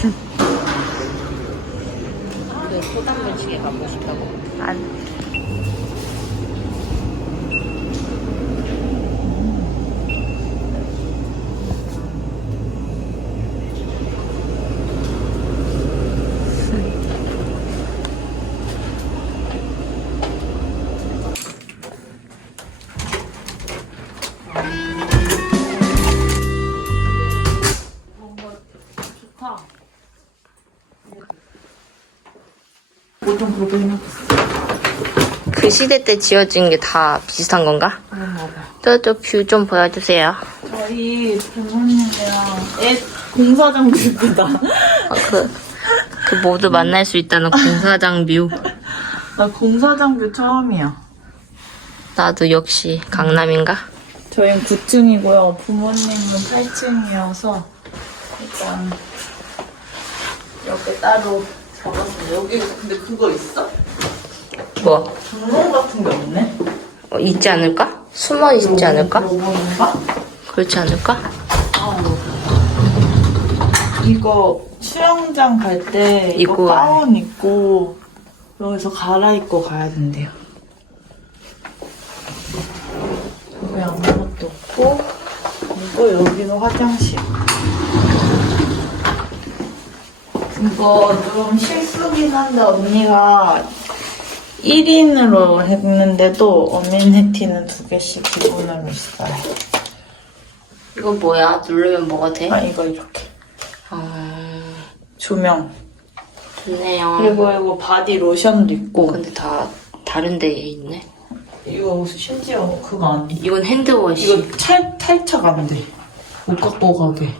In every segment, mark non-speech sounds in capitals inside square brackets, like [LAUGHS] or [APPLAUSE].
그 소담면치게 가고 싶다고? 안. 보통 그렇게 해놓고 그 시대 때 지어진 게 다 비슷한 건가? 그런가 봐. 저쪽 뷰 좀 보여주세요. 저희 부모님이랑 애 공사장 뷰입니다. 아, 그, 그 모두 만날 수 있다는 공사장 뷰. 나 공사장 뷰 처음이야. 나도 역시 강남인가? 저희는 9층이고요. 부모님은 8층이어서 일단 이렇게 따로 잡았어요. 여기 근데 그거 있어? 뭐? 장롱 같은 게 없네? 어, 있지 않을까? 숨어 있지 않을까? 요건가? 그렇지 않을까? 아, 이거 수영장 갈 때 이거 입고 가네. 가운 입고 여기서 갈아입고 가야 된대요. 여기 아무것도 없고 이거 여기는 화장실. 이거 좀 실수긴 한데 언니가 1인으로 했는데도 어메니티는 두 개씩 기본으로 있어요. 이거 뭐야? 누르면 뭐가 돼? 아 이거 이렇게 아, 조명 좋네요. 그리고 이거 바디 로션도 있고 근데 다 다른 데에 있네. 이거 심지어 그거 안 돼. 이건 핸드워시. 이거 탈, 탈착 안 돼. 못 갖고 가게.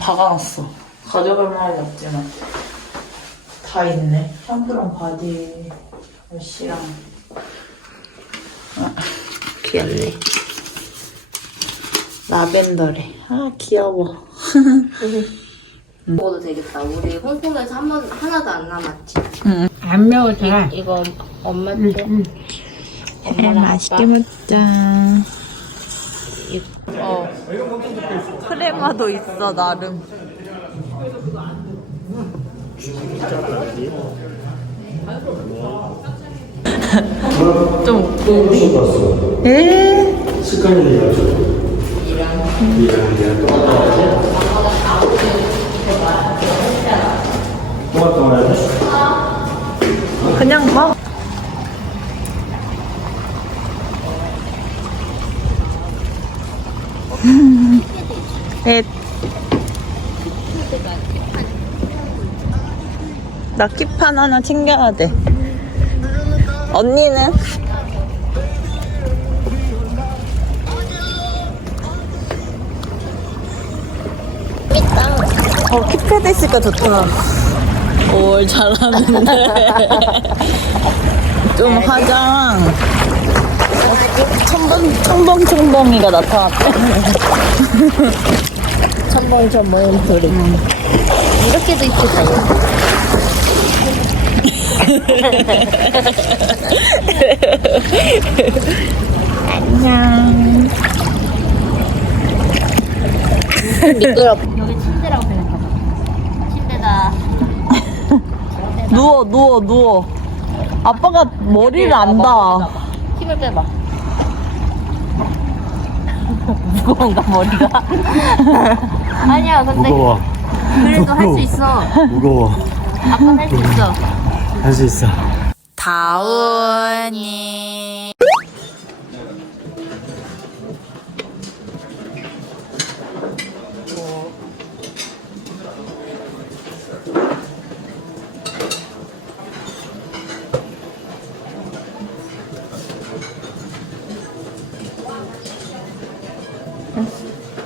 박아놨어. 가져갈 마음이 없지만. 다 있네. 샴푸랑 바디 워시랑. 귀엽네. 라벤더래. 아, 귀여워. [LAUGHS] 먹어도 되겠다. 우리 홍콩에서 한 번 하나도 안 남았지. 안 매워, 잘. 이거 엄마한테. 엄마랑 맛있게 먹자. 어. 크레마도 있어, 나름. 좀 웃고. 에? 그냥 뭐? 넷. 나 키판 하나 챙겨야 돼. 언니는? 어, 키패드 있으니까 좋더라. 오, 잘하는데. [LAUGHS] 좀 화장. 첨벙, 첨벙첨벙이가 나타났대. [LAUGHS] 첨벙첨벙 소리. 이렇게도 입고 다녀. 안녕. 미끄럽. 여기 침대라고 생각하자. 침대다. 누워, 누워, 누워. 아빠가 머리를 안다. 힘을 빼봐. [LAUGHS] 무거운가 머리가? [LAUGHS] 아니야 근데 무거워. 그래도 할 수 있어. 무거워. 아빠 할수 있어. 할 수 있어. 다운이.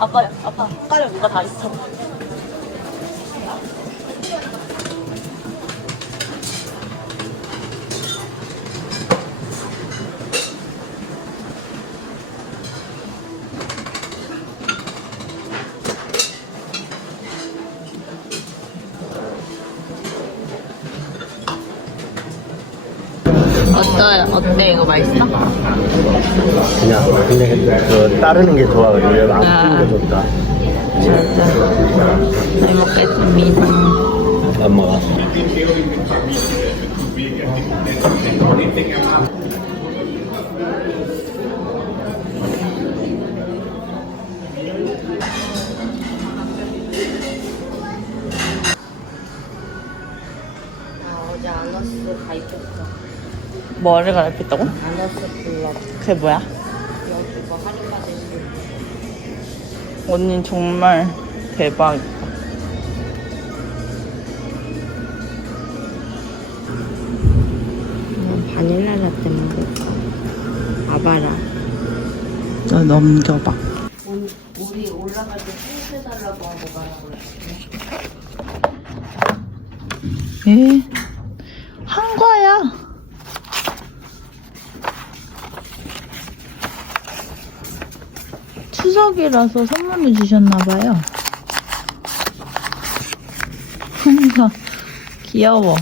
아빠, 아빠, 숟가락 누가 다 있어. 어떠요? 어때? 이거 맛있어? 그냥 근데 그 따르는 게 좋아가지고 얘가 안 아. 푸는 게 좋다. 잘 먹겠습니다. 안 먹어. 아, 어제 아너스 가입했어. 아너스 클럽. 그게 뭐야? 뭐. 언니 정말 대박. 바닐라 라떼 먹을까? 아바라. 너 넘겨봐. 우리 올라갈 때 핑크달라고 하고 가라고 그래. 에? 한 거야. 추석이라서 선물을 주셨나봐요. [LAUGHS] 귀여워.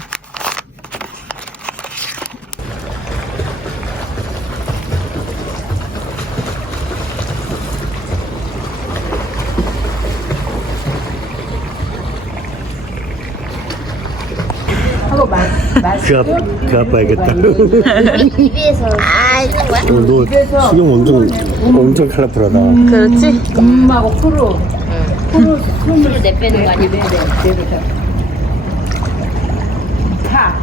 그, 아빠, 그 아빠야겠다. 입에서 [LAUGHS] 아? 어, 너 수경 엄청 엄청 컬러풀하다. 그렇지? 엄마하고 코로 술을 내빼는 거 아니야? 파,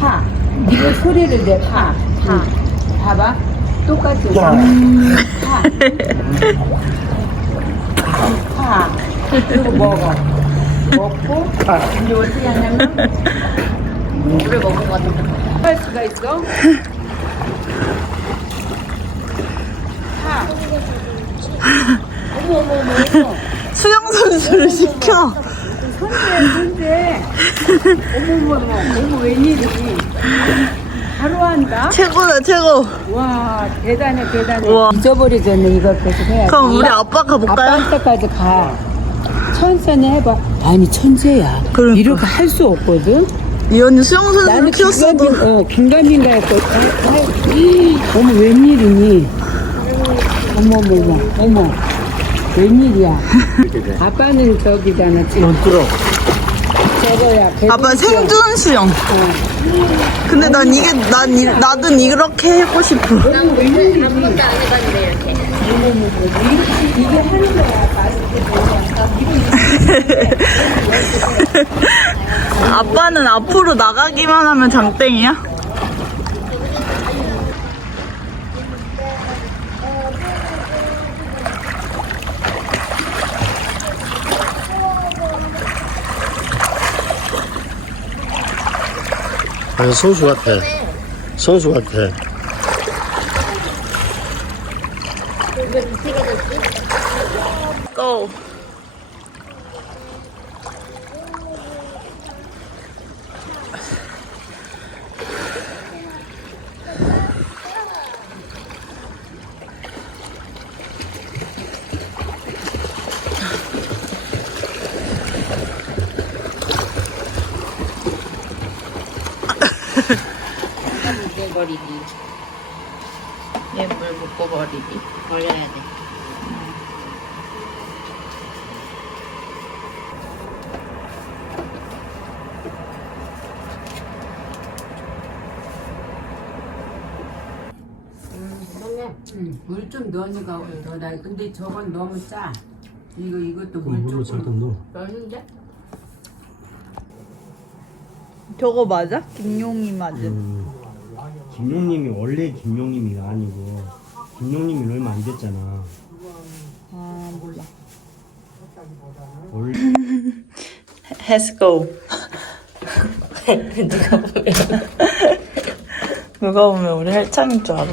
파. 네가 소리를 내 파, 파. 봐봐. 똑같이 파, 파. 그리고 먹어. 먹고 이제 어떻게 하냐면 물을 먹은 거 같은데. 할 수가 있어. 파. 어머 어머 어머. 수영 선수를 시켜. 근데 어머 어머 어머 웬일이지? 바로 한다. 최고다, 최고. 와 대단해 대단해 우와. 잊어버리겠네 이걸 계속 해야지 그럼 우리 아빠 가볼까요? 아빠한테까지 가 천천히 해봐 아니 천재야 그러니까. 이렇게 할 수 없거든 이 언니 수영 선수를 나는 키웠어도. 김관빈 어 김관빈가 했고 아, 아, 어머 웬일이니 어머 어머 어머 어머 웬일이야 [LAUGHS] 아빠는 저기잖아 지금 넌. 저거야 아빠 생존 수영. 근데 난 이게, 난, 이, 나도 이렇게 하고 싶어. 한 번도 [LAUGHS] 안 해봤는데 이렇게. 아빠 [LAUGHS] 는 앞으로 나가기만 하면 장땡이야? 아니 선수 같아. 선수 같아. 고! 묶어버리기. 얘물 묶어버리기. 버려야 돼. 물 좀 넣으니까 더 나. 근데 저건 너무 짜. 이거 이것도 물 물로 조금. 잠깐 넣어. 맛있는데? 저거 맞아? 김용이 맞은. 음, 김용님이 원래 김용님이 아니고 김용님이 얼마 안 됐잖아. 아, 몰라. 원래 [LAUGHS] Let's go. [LAUGHS] 누가 보면. [LAUGHS] 누가 보면 우리 헬창인 줄 알아.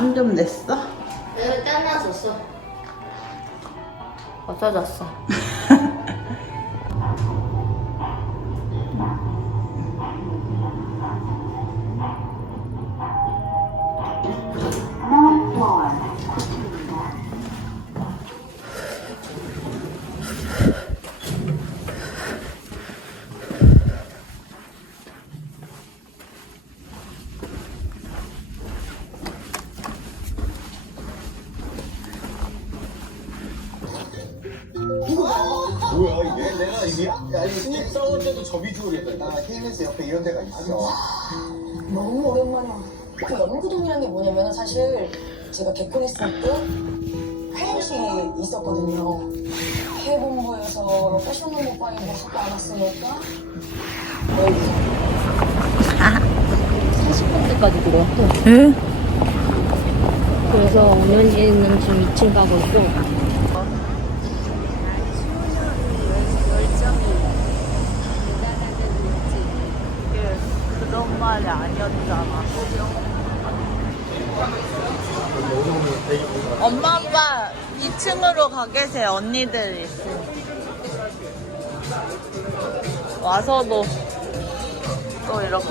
땀 좀 냈어? 내가 짠났었어. 없어졌어. [LAUGHS] 저 비주얼이었다. 나 KBS 옆에 이런 데가 있어. 너무 오랜만이야. 그 연구동이라는 게 뭐냐면 사실 제가 개콘했을 때 회의실이 있었거든요. 해본부에서 패션 오빠의 모습도 알았으니까 40분대까지 들어왔고. 그래서 은현이는 지금 2층 가고 있고. 그런 말이 아니었잖아. 엄마 아빠 2층으로 가 계세요. 언니들 있으니. 와서도 또 이렇게.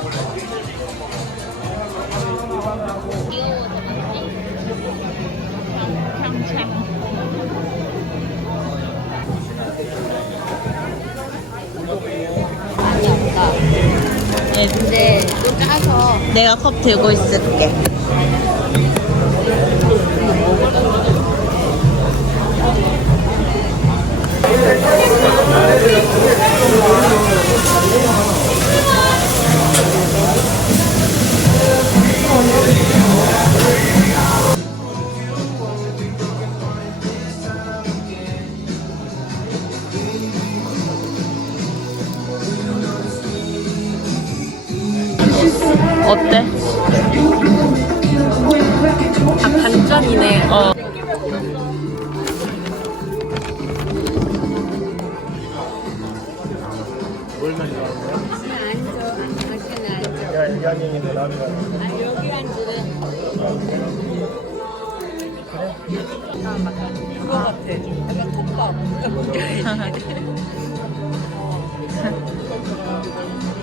많이 없다. 근데 또 짜서 내가 컵 들고 있을게. 어때? 아, 반전이네. 어. 사진 [LAUGHS]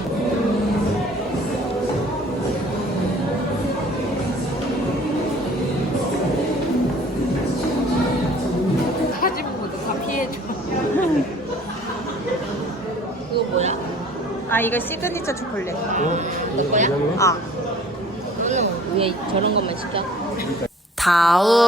이거 시그니처 초콜릿. 너 거야? 아. 왜 저런 것만 시켜? 다운이